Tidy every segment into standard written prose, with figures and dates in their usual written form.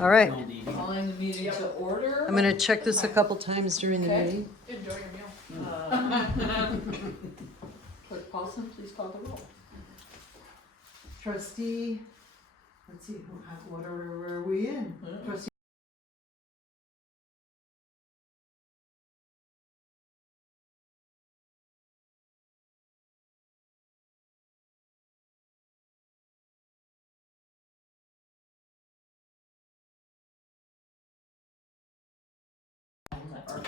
All right. Calling the meeting to order. I'm going to check this a couple times during the Okay. meeting. Enjoy your meal. Clerk Paulson, please call the roll. Trustee, let's see, what order are we in? Trustee.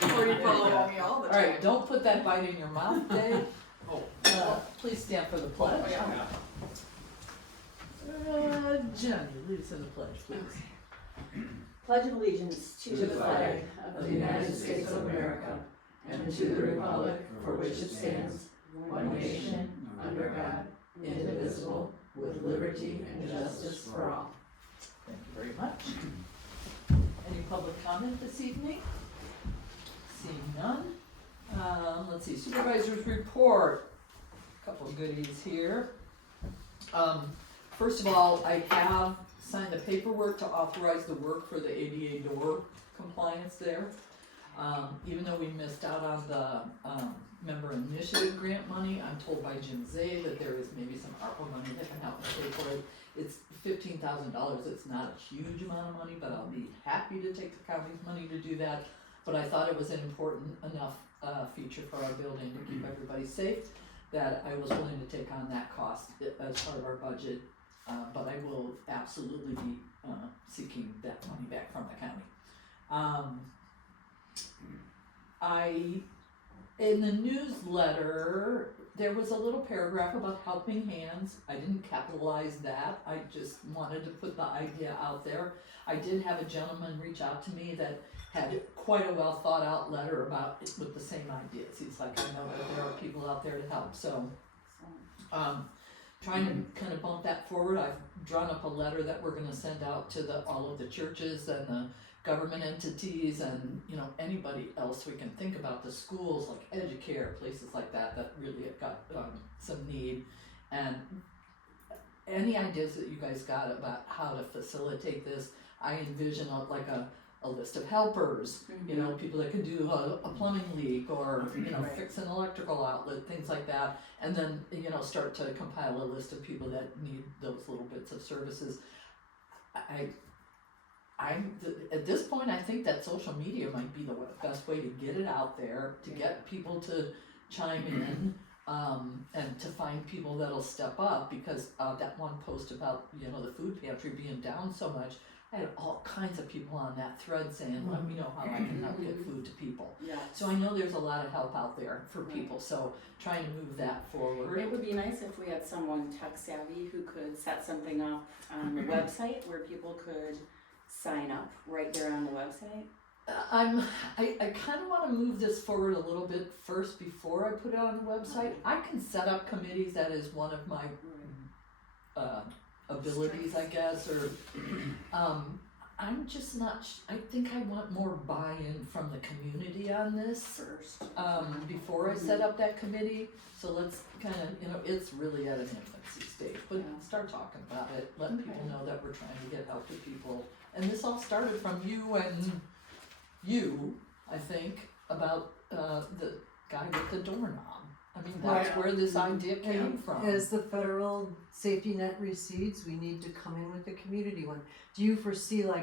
Before you follow me all the time. Alright, don't put that bite in your mouth, Dave. Please stand for the pledge. Oh, yeah. Jenny, lead us in the pledge, please. Pledge of allegiance to the flag of the United States of America and to the republic for which it stands, one nation, under God, indivisible, with liberty and justice for all. Thank you very much. Any public comment this evening? Seeing none. Let's see, supervisor's report. Couple of goodies here. First of all, I have signed the paperwork to authorize the work for the ADA door compliance there. Even though we missed out on the member initiative grant money, I'm told by Jim Zay that there is maybe some ARPA money that can help us pay for it. It's $15,000. It's not a huge amount of money, but I'll be happy to take the county's money to do that. But I thought it was an important enough feature for our building to keep everybody safe that I was willing to take on that cost as part of our budget. But I will absolutely be seeking that money back from the county. In the newsletter, there was a little paragraph about helping hands. I didn't capitalize that. I just wanted to put the idea out there. I did have a gentleman reach out to me that had quite a well thought out letter about it with the same ideas. He's like, I know that there are people out there to help. So, trying to kind of bump that forward. I've drawn up a letter that we're going to send out to all of the churches and the government entities and anybody else we can think about, the schools like Educare, places like that really have got some need, and any ideas that you guys got about how to facilitate this. I envision a list of helpers, people that can do a plumbing leak or fix an electrical outlet, things like that, and then start to compile a list of people that need those little bits of services. At this point, I think that social media might be the best way to get it out there, to get people to chime in, and to find people that'll step up, because that one post about the food pantry being down so much, I had all kinds of people on that thread saying, let me know how I can help get food to people. Yeah. So I know there's a lot of help out there for people, so trying to move that forward. It would be nice if we had someone tech savvy who could set something up on the website where people could sign up right there on the website. I kind of want to move this forward a little bit first before I put it on the website. I can set up committees. That is one of my abilities, I guess, or I'm just not. I think I want more buy-in from the community on this First. Before I set up that committee. So let's kind of, it's really at an infancy stage, but start talking about it. Let people know that we're trying to get help to people. And this all started from you and you, I think, about the guy with the doorknob. I mean, that's where this idea came from. As the federal safety net recedes, we need to come in with a community one. Do you foresee a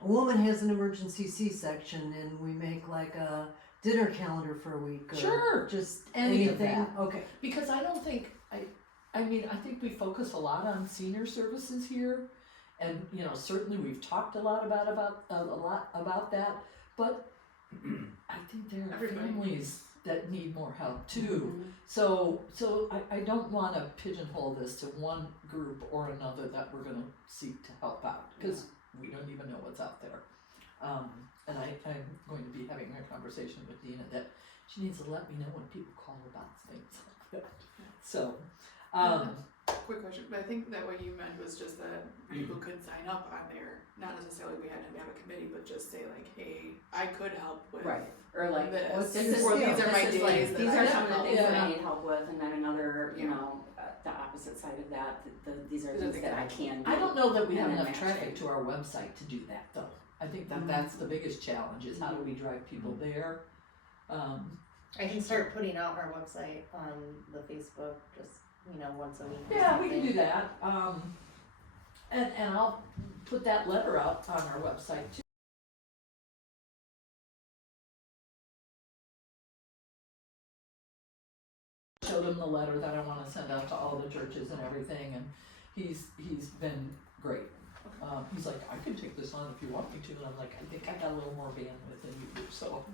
woman has an emergency C-section and we make like a dinner calendar for a week? Or Sure. Just Any of anything? that. Okay. Because I don't think, I think we focus a lot on senior services here. And, certainly we've talked a lot about that, but I think there are families that need more help too. So I don't want to pigeonhole this to one group or another that we're going to seek to help out, because we don't even know what's out there. And I'm going to be having a conversation with Dina that she needs to let me know when people call about things like that. So, Quick question, but I think that what you meant was just that people could sign up on there, not necessarily we had to have a committee, but just say like, hey, I could help with. Right, or like, This, this is, or these are my this is like, days that these I are can some of the help. things that I Yeah. need help with, and then another, you Yeah. know, the opposite side of that, these are These are things that I can do. I don't know that we have And then enough matching. traffic to our website to do that though. I think that Mhm. that's the biggest challenge is how do we drive people there? I can start putting out our website on the Facebook, just, you know, once a week or Yeah, we something. can do that. And I'll put that letter out on our website too. Showed him the letter that I wanna send out to all the churches and everything, and he's been great. He's like, I can take this on if you want me to, and I'm like, I think I got a little more bandwidth than you do, so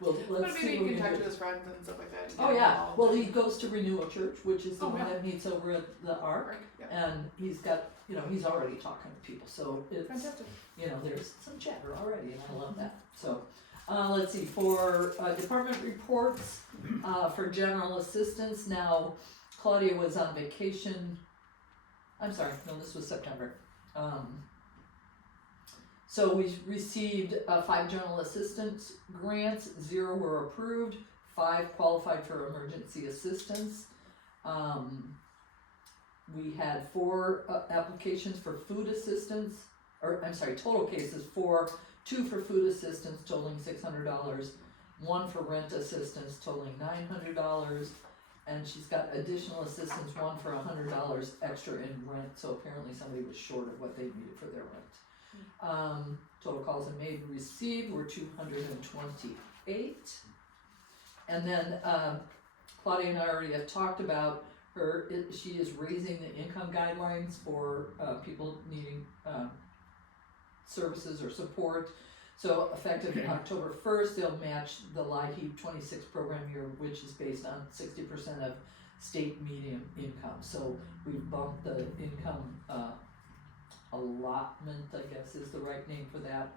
well, But let's see maybe what you we can can talk do. to his friends and stuff like that. and Oh get yeah, involved. well he goes to Renewal Church, which is the Oh, one yeah. that meets over at the Ark, Right, yeah. and he's got, you know, he's already talking to people, so it's, Fantastic. you know, there's some chatter already, and I love that, so. Let's see, for, department reports, for general assistance, now Claudia was on vacation. I'm sorry, no, this was September. So we received, 5 general assistance grants, 0 were approved, 5 qualified for emergency assistance. We had 4 applications for food assistance, or I'm sorry, total cases, 4, 2 for food assistance totaling $600, 1 for rent assistance totaling $900, and she's got additional assistance, 1 for $100 extra in rent, so apparently somebody was short of what they needed for their rent. Total calls and made and received were 228. And then, Claudia and I already have talked about she is raising the income guidelines for, people needing, services or support. So effective October 1st, they'll match the LIHEAP 26 program year, which is based on 60% of state median income. So we've bumped the income allotment, I guess is the right name for that,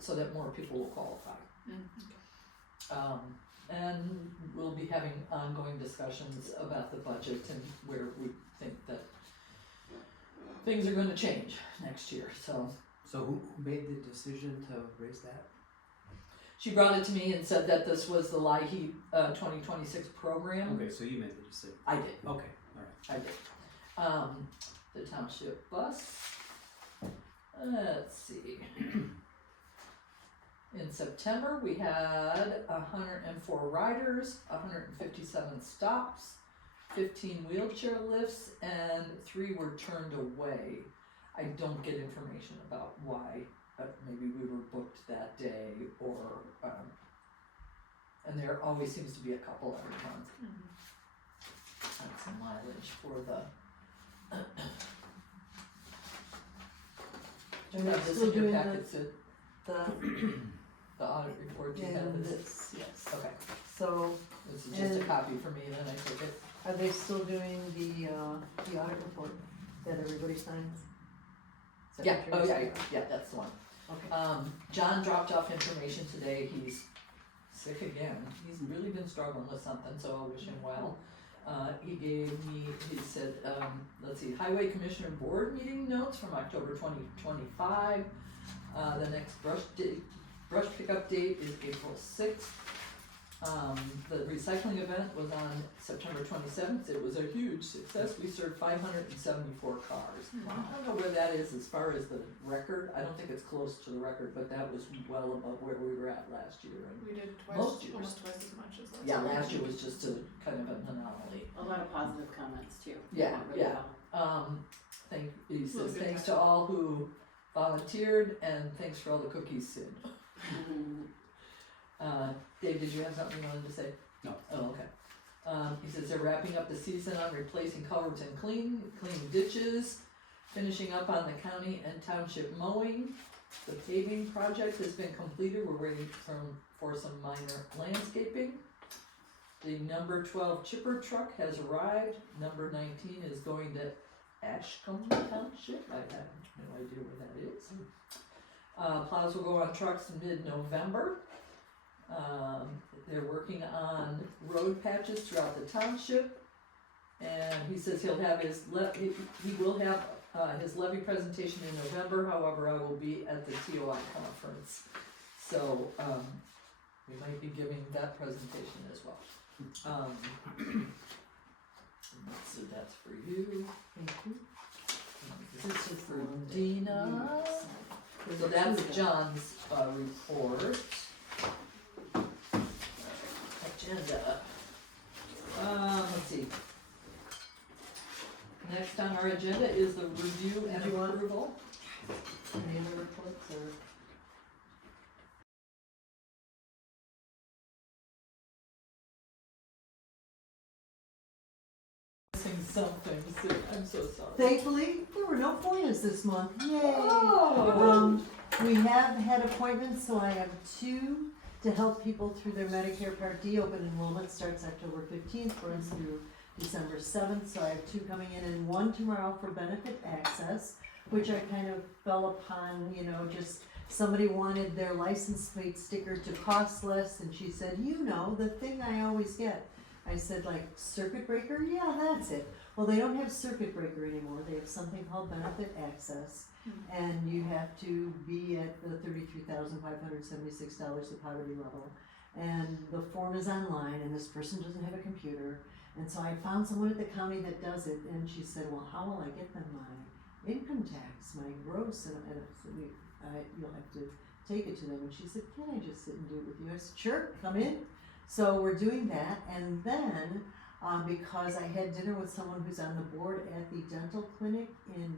so that more people will qualify. And we'll be having ongoing discussions about the budget and where we think that things are gonna change next year, so. So who made the decision to raise that? She brought it to me and said that this was the LIHEAP 2026 program. Okay, so you made the decision. I did, Okay, alright. I did. The township bus, let's see. In September, we had 104 riders, 157 stops, 15 wheelchair lifts, and 3 were turned away. I don't get information about why, maybe we were booked that day, or, and there always seems to be a couple every month. That's some mileage for the. Do you have this Still in your doing packet, Sid? The The audit report, do you have and this? this, yes. Okay, So this is just a And- copy for me, then I took it. are they still doing the audit report that everybody signs? Yeah, oh yeah, Secretaries? yeah, that's the one. Okay. John dropped off information today, he's sick again, he's really been struggling with something, so I wish him well. He gave me, he said, let's see, Highway Commissioner Board meeting notes from October 2025. The next brush pickup date is April 6th. The recycling event was on September 27th, it was a huge success, we served 574 cars. I don't know where that is as far as the record, I don't think it's close to the record, but that was well above where we were at last year. And We did Most years. almost twice as much as last yeah, year. last year was just a kind of an anomaly. A lot of positive comments too. Yeah, Went really yeah. well. He Well, says, good thanks time. to all who volunteered and thanks for all the cookies, Sid. Mhm. Dave, did you have something you wanted to say? No. Oh, okay. He says they're wrapping up the season on replacing culverts and cleaning ditches, finishing up on the county and township mowing. The paving project has been completed, we're waiting for some minor landscaping. The number 12 chipper truck has arrived, number 19 is going to Ashcombe Township, I have no idea where that is. Plows will go on trucks mid-November. They're working on road patches throughout the township. And he says he'll have his he will have his levy presentation in November. However, I will be at the TOI conference, so we might be giving that presentation as well. Let's see, that's for you. Thank you. This is for Dina. So that's John's report. Agenda. Let's see. Next on our agenda is the review and Do you want- approval. Any other reports or? Missing something, so I'm so sorry. Thankfully, there were no FOIAs this month. Yay! Oh. We have had appointments, so I have 2 to help people through their Medicare Part D. Open enrollment starts October 15th, runs through December 7th, so I have 2 coming in and 1 tomorrow for benefit access, which I kind of fell upon, you know, just somebody wanted their license plate sticker to cost less, and she said, you know, the thing I always get. I said, like, circuit breaker? Yeah, that's it. Well, they don't have circuit breaker anymore. They have something called benefit access, and you have to be at the $33,576, the poverty level. And the form is online, and this person doesn't have a computer. And so I found someone at the county that does it, and she said, well, how will I get them my income tax, my gross? And I said, you'll have to take it to them. And she said, can I just sit and do it with you? I said, sure, come in. So we're doing that, and then because I had dinner with someone who's on the board at the dental clinic in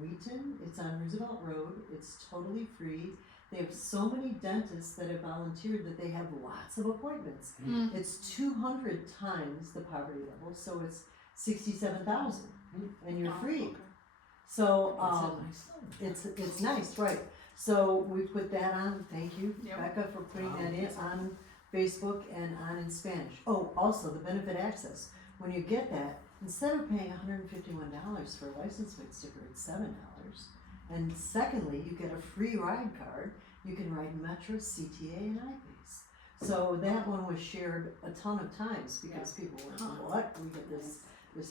Wheaton, it's on Roosevelt Road, it's totally free. They have so many dentists that have volunteered that they have lots of appointments. It's 200 times the poverty level, so it's 67,000, and you're free. So it's nice, right? So we put that on. Thank you, Yep. Becca, for putting that in on Facebook and on in Spanish. Oh, also the benefit access. When you get that, instead of paying $151 for a license plate sticker, it's $7. And secondly, you get a free ride card. You can ride Metro, CTA, and IPACE. So that one was shared a ton of times because people were, what? We get this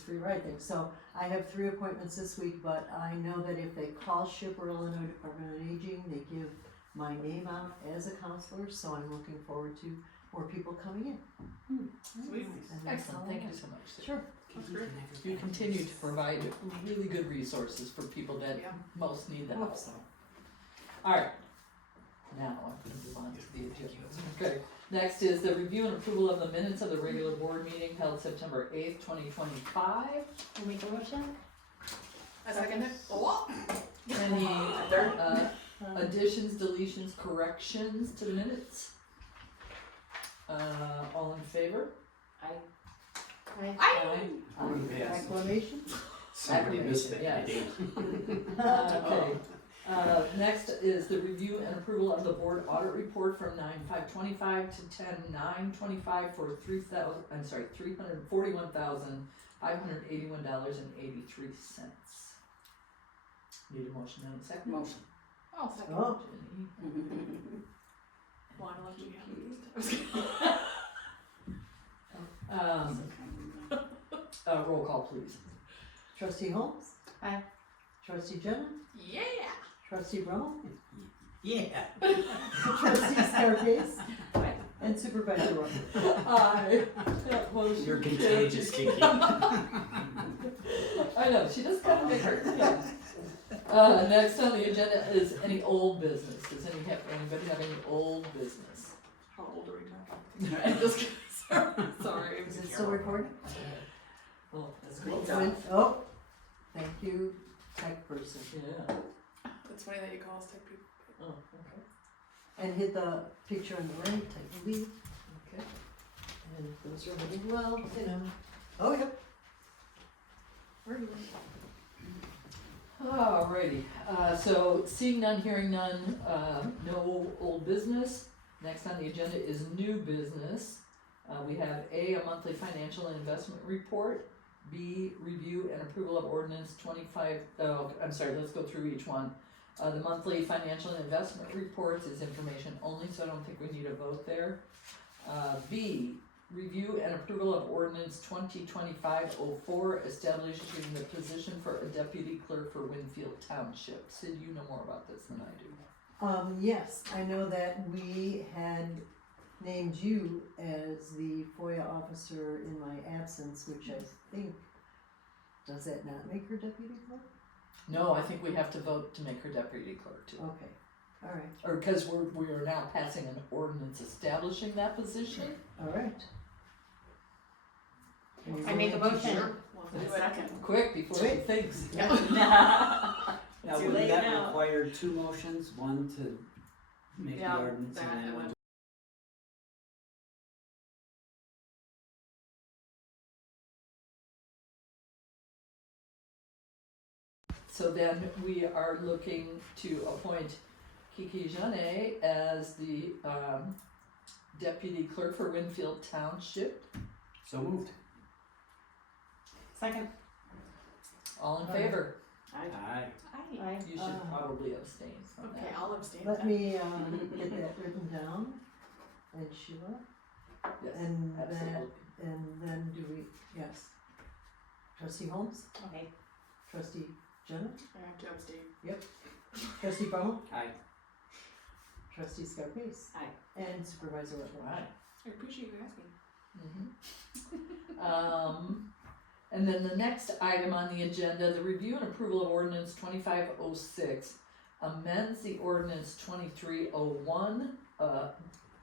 free ride thing. So I have 3 appointments this week, but I know that if they call SHIP or Illinois Department on Aging, they give my name out as a counselor, so I'm looking forward to more people coming in. Sweet. And that's Excellent, all I thank you have. so much. Sure. That's great. You continue to provide really good resources for people that Yeah. most need the help. Alright, now I'm gonna move on to the agenda. Okay, next is the review and approval of the minutes of the regular board meeting held September 8th, 2025. We'll make a motion? I second it. Oh, Any additions, deletions, corrections to the minutes? All in favor? Aye. Yes. Acclamation? Somebody missed it. Yes. I did. Okay. Next is the review and approval of the board audit report from 9/5/25 to 10/9/25 for $341,581.83. Need a motion and a second? Motion. I'll second. Oh. Jenny. Well, I left you behind. Roll call please. Trustee Holmes? Aye. Trustee Jenna? Yeah. Trustee Brummel? Yeah. Trustee Scarface? And Supervisor Roy? Aye. That motion You're carries. contagious, Kiki. I know, she does kind of make her, yeah. Next on the agenda is any old business. Does anybody have any old business? How old are we talking? I'm just kidding. Sorry. Is it still recording? Oh, that's Oh, thank you, tech person. Yeah. It's funny that you call us tech people. Oh, okay. And hit the picture on the right, I believe, Okay. and those are looking well, you know. Oh, yep. We're good. Alrighty, so seeing none, hearing none, no old business. Next on the agenda is new business. We have a monthly financial and investment report. B, review and approval of ordinance 25, let's go through each one. The monthly financial and investment reports is information only, so I don't think we need a vote there. B, review and approval of ordinance 2025-04, establishing the position for a deputy clerk for Winfield Township. Sid, you know more about this than I do. Yes, I know that we had named you as the FOIA officer in my absence, which I think, does that not make her deputy clerk? No, I think we have to vote to make her deputy clerk too. Okay, alright, Or because we are now passing an ordinance establishing that position. alright. I make a motion. We'll do it second. Quick, before she thinks. Now, Too would late that now. require two motions, one to make the Yeah, ordinance that and then and one? So then we are looking to appoint Kiki Janet as the deputy clerk for Winfield Township. So moved. Second. All in favor? Aye. Aye. You should probably abstain from Okay, that. I'll abstain. Let then. me, get that written down, and Sheila, Yes, and absolutely. then do we, yes. Trustee Holmes, Okay. trustee Jenna, I have to abstain. trustee Brown, Aye. trustee Scarpace. Aye. And supervisor Whitmore. Right. I appreciate you asking. And then the next item on the agenda, the review and approval of ordinance 2506 amends the ordinance 2301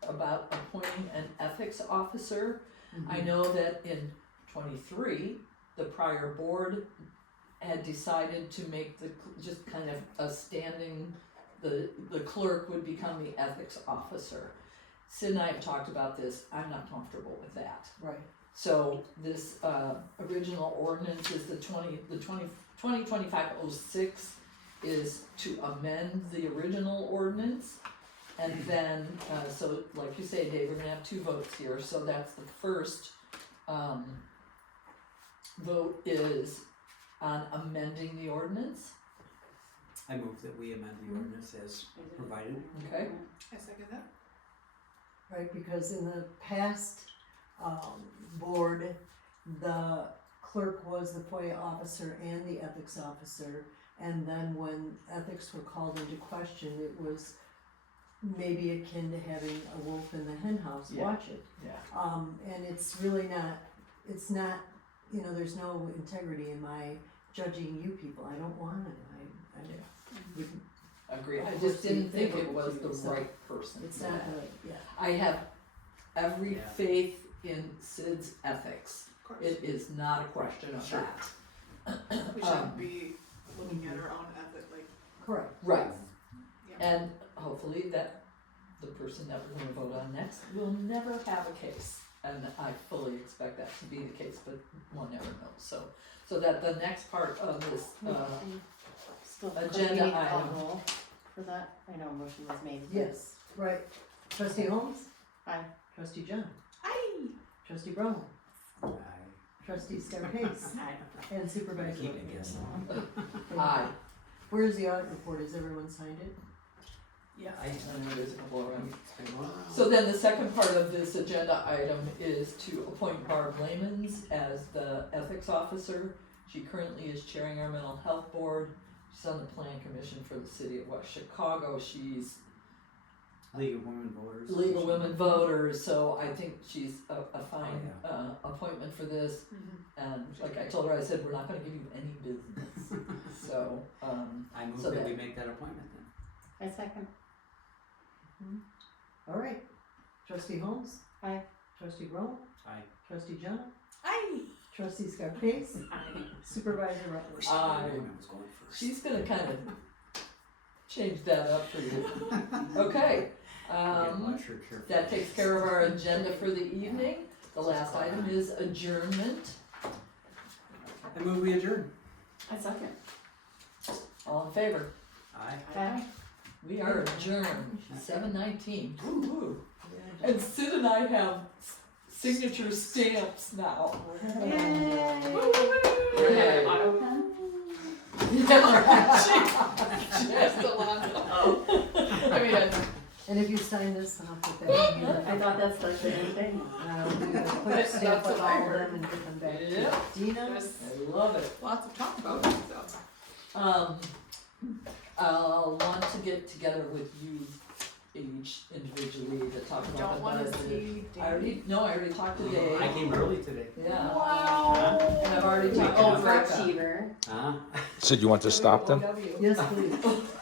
about appointing an ethics officer. I know that in 23, the prior board had decided to make just kind of a standing, the clerk would become the ethics officer. Sid and I have talked about this. I'm not comfortable with that. Right, So this original ordinance is the 2025-06 is to amend the original ordinance. And then, so like you say, Dave, we're gonna have two votes here. So that's the first vote is on amending the ordinance, I move that we amend the ordinance as provided. okay? I second that. right, because in the past, board, the clerk was the FOIA officer and the ethics officer, and then when ethics were called into question, it was maybe akin to having a wolf in the hen house Yeah. watch it. Yeah. And it's really not, it's not, you know, there's no integrity in my judging you people, I don't want it, I wouldn't, Agree. I Of just course, didn't they think vote it was for the you, so right person. it's for not, that. yeah. I have every Yeah. faith in Sid's ethics. Of course. It is not a question of Sure. that. We shouldn't be looking at our own ethic like. Correct. Right. Yeah. And hopefully that the person that we're gonna vote on next will never have a case. And I fully expect that to be the case, but one never knows. So that the next part of this, Still, agenda we need a call item. roll for that. I know a motion was made. but- Yes, right, trustee Holmes? Aye. Trustee John? Aye. Trustee Brown? Aye. Trustee Scarpace? And I supervisor keep it Whitmore. guessing. aye. Where's the audit report, has everyone signed it? Yeah, I know there's a couple around. It's been going around. So then the second part of this agenda item is to appoint Barb Lamons as the ethics officer. She currently is chairing our mental health board. She's on the plan commission for the city of West Chicago. She's League of Women Voters. League of Women Voters, so I think she's a fine Oh, appointment for this. Mm-hmm. And like I told her, I said, we're not gonna give you any business. So, I move So that that- we make that appointment then. I second. All right, trustee Holmes? Aye. Trustee Brown? Aye. Trustee John? Aye. Trustee Scarpace? Supervisor Whitmore? Aye. Women was going first. she's gonna kind of change that up for you. Okay, that takes care of our agenda for the evening. The last item is adjournment. I move we adjourn. I second. All in favor? Aye. Aye. We are adjourned, 7:19. Woo-hoo. And Sid and I have signature stamps now. Yay. Yay. Auto pen? Yeah, she has the laundry. I mean, And if you sign this, then I'll put that in here. I thought that's like the end thing. And I'll do the quick stamp That's on what I all of heard. them and give them back Yeah. to Dina. There's I love it. lots of talk about it, so. I'll want to get together with you each individually to talk about Don't the wanna budget. see I already talked to Dave. I came early today. Yeah. Wow. And I've already talked to Overachiever. Rebecca. Huh? So do you want to stop then? OW. Yes, please.